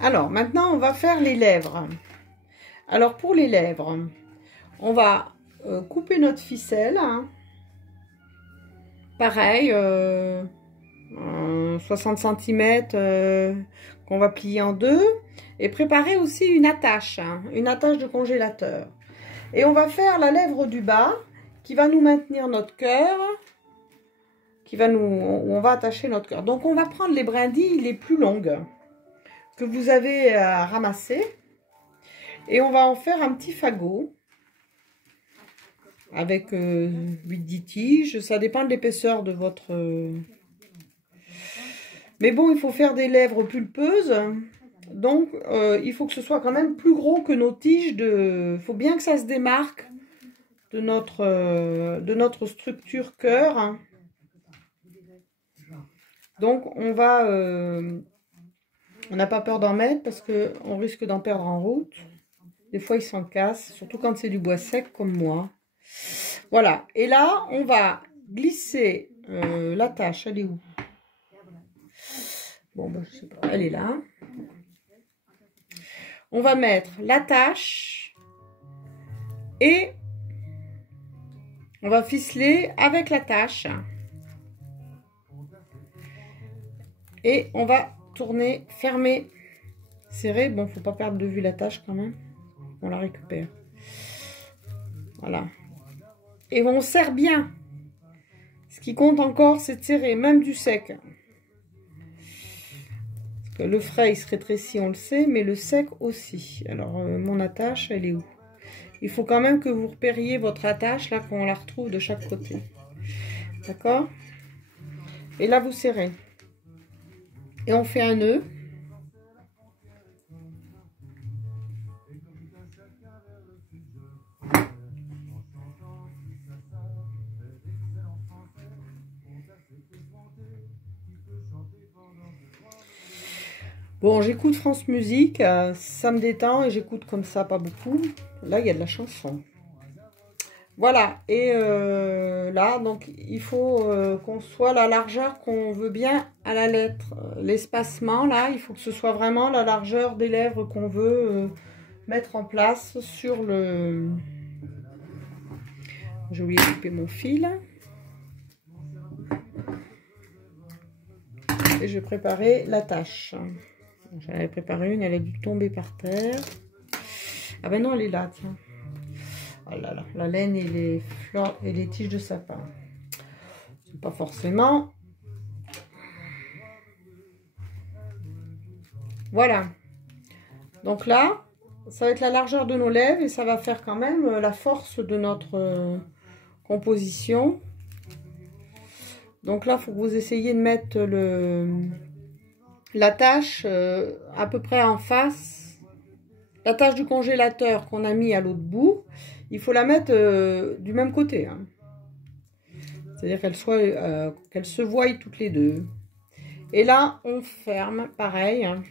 Alors, maintenant, on va faire les lèvres. Alors, pour les lèvres, on va couper notre ficelle. Hein. Pareil, 60 cm qu'on va plier en deux. Et préparer aussi une attache de congélateur. Et on va faire la lèvre du bas qui va nous maintenir notre cœur. Où on va attacher notre cœur. Donc, on va prendre les brindilles les plus longues que vous avez à ramasser. Et on va en faire un petit fagot. Avec 8-10 tiges. Ça dépend de l'épaisseur de votre... Mais bon, il faut faire des lèvres pulpeuses. Donc, il faut que ce soit quand même plus gros que nos tiges. Il faut bien que ça se démarque de notre structure cœur. Donc, on n'a pas peur d'en mettre parce qu'on risque d'en perdre en route. Des fois, ils s'en cassent, surtout quand c'est du bois sec comme moi. Voilà. Et là, on va glisser l'attache. Elle est où? Bon, ben, je sais pas. Elle est là. On va mettre l'attache et on va ficeler avec l'attache. Et on va tourner, fermer, serrer. Bon, faut pas perdre de vue l'attache quand même. On la récupère. Voilà. Et on serre bien. Ce qui compte encore, c'est de serrer, même du sec. Parce que le frais, il se rétrécit, on le sait, mais le sec aussi. Alors, mon attache, elle est où? Il faut quand même que vous repériez votre attache, là, qu'on la retrouve de chaque côté. D'accord? Et là, vous serrez. Et on fait un nœud. Bon, j'écoute France Musique, ça me détend et j'écoute comme ça, pas beaucoup. Là, il y a de la chanson. Voilà, et là, donc, il faut qu'on soit la largeur qu'on veut bien à la lettre. L'espacement, là, il faut que ce soit vraiment la largeur des lèvres qu'on veut mettre en place sur le... J'ai oublié de couper mon fil. Et je vais préparer l'attache. J'en avais préparé une, elle a dû tomber par terre. Ah ben non, elle est là, tiens. Oh là là, la laine et les fleurs et les tiges de sapin. C'est pas forcément. Voilà. Donc là, ça va être la largeur de nos lèvres et ça va faire quand même la force de notre composition. Donc là, il faut que vous essayiez de mettre l'attache à peu près en face. L'attache du congélateur qu'on a mis à l'autre bout, il faut la mettre du même côté. Hein. C'est-à-dire qu'elles se voient toutes les deux. Et là, on ferme, pareil. Hein.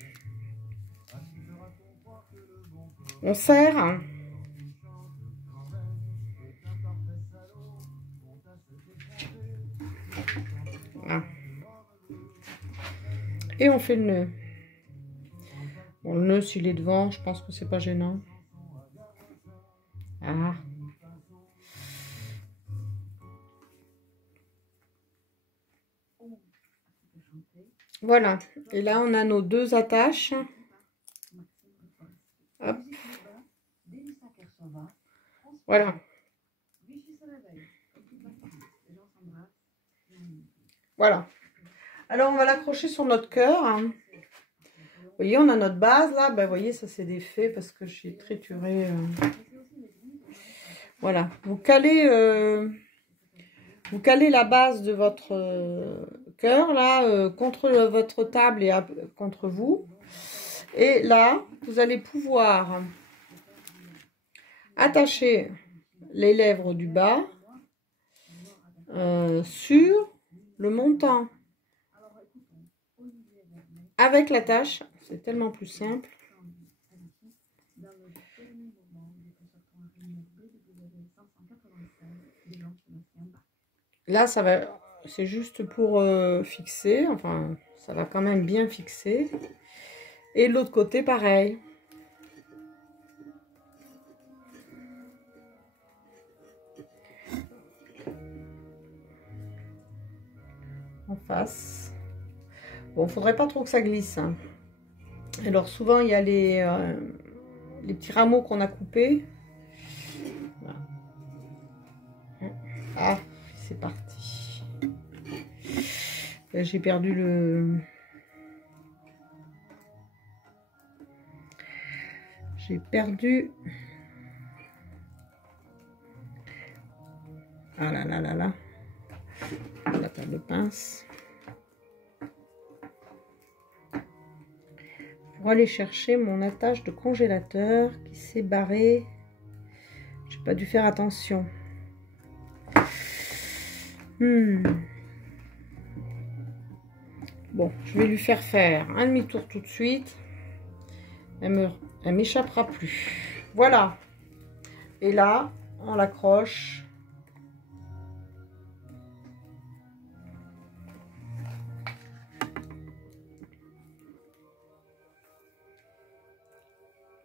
On serre. Hein. Voilà. Et on fait le nœud. Bon, le nœud, s'il est devant, je pense que c'est pas gênant. Ah. Voilà. Et là, on a nos deux attaches. Hop. Voilà. Voilà. Alors, on va l'accrocher sur notre cœur. Vous voyez, on a notre base là. Ben, vous voyez, ça c'est défait parce que j'ai trituré. Voilà. Vous calez la base de votre cœur là contre votre table et contre vous. Et là, vous allez pouvoir attacher les lèvres du bas sur le montant avec l'attache. C'est tellement plus simple. Là, ça va, c'est juste pour fixer. Enfin, ça va quand même bien fixer. Et de l'autre côté, pareil. En face. Bon, faudrait pas trop que ça glisse. Hein. Alors souvent, il y a les petits rameaux qu'on a coupés. Voilà. Ah, c'est parti. J'ai perdu le... J'ai perdu... Ah là là là là. La table de pince. Pour aller chercher mon attache de congélateur qui s'est barrée. J'ai pas dû faire attention. Bon, je vais lui faire un demi-tour tout de suite. Elle m'échappera plus. Voilà. Et là, on l'accroche.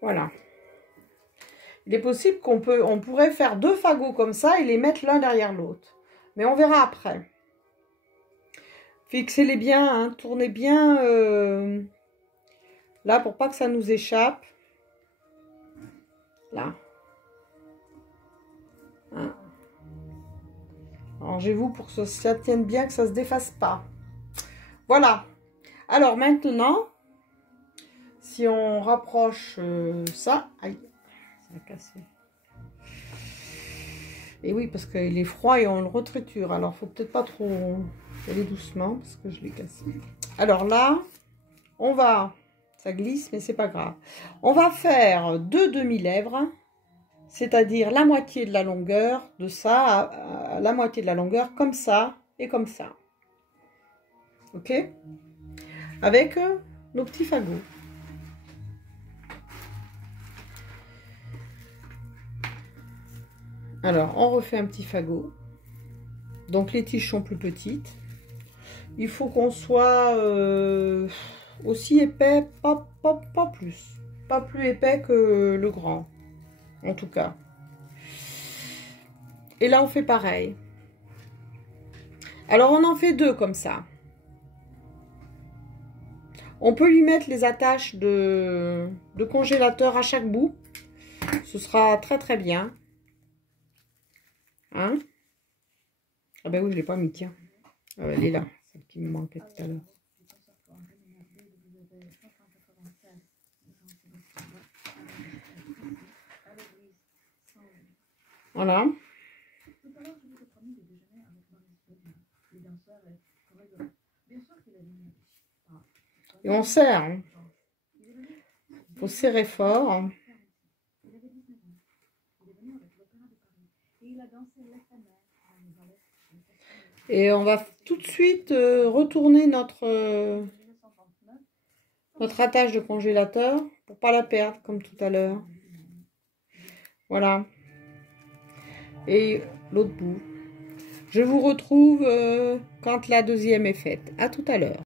Voilà. Il est possible qu'on pourrait faire 2 fagots comme ça et les mettre l'un derrière l'autre. Mais on verra après. Fixez-les bien, hein, tournez bien là pour pas que ça nous échappe. Là. Hein. Arrangez-vous pour que ça tienne bien, que ça se défasse pas. Voilà. Alors maintenant, si on rapproche ça, aïe, ça a cassé. Et oui, parce qu'il est froid et on le retriture. Alors, faut peut-être pas trop aller doucement parce que je l'ai cassé. Alors là, on va... Ça glisse, mais c'est pas grave. On va faire 2 demi-lèvres, c'est-à-dire la moitié de la longueur de ça à la moitié de la longueur, comme ça et comme ça. Ok? Avec nos petits fagots. Alors, on refait un petit fagot. Donc, les tiges sont plus petites. Il faut qu'on soit aussi épais, pas plus. Pas plus épais que le grand, en tout cas. Et là, on fait pareil. Alors, on en fait 2 comme ça. On peut lui mettre les attaches de congélateur à chaque bout. Ce sera très très bien. Hein? Ah ben oui, je ne l'ai pas mis, tiens. Ah ben, elle est là, celle qui me manquait tout à l'heure. Voilà. Et on serre. Hein. Faut serrer fort. Et on va tout de suite retourner notre attache de congélateur pour pas la perdre comme tout à l'heure. Voilà. Et l'autre bout. Je vous retrouve quand la deuxième est faite. À tout à l'heure.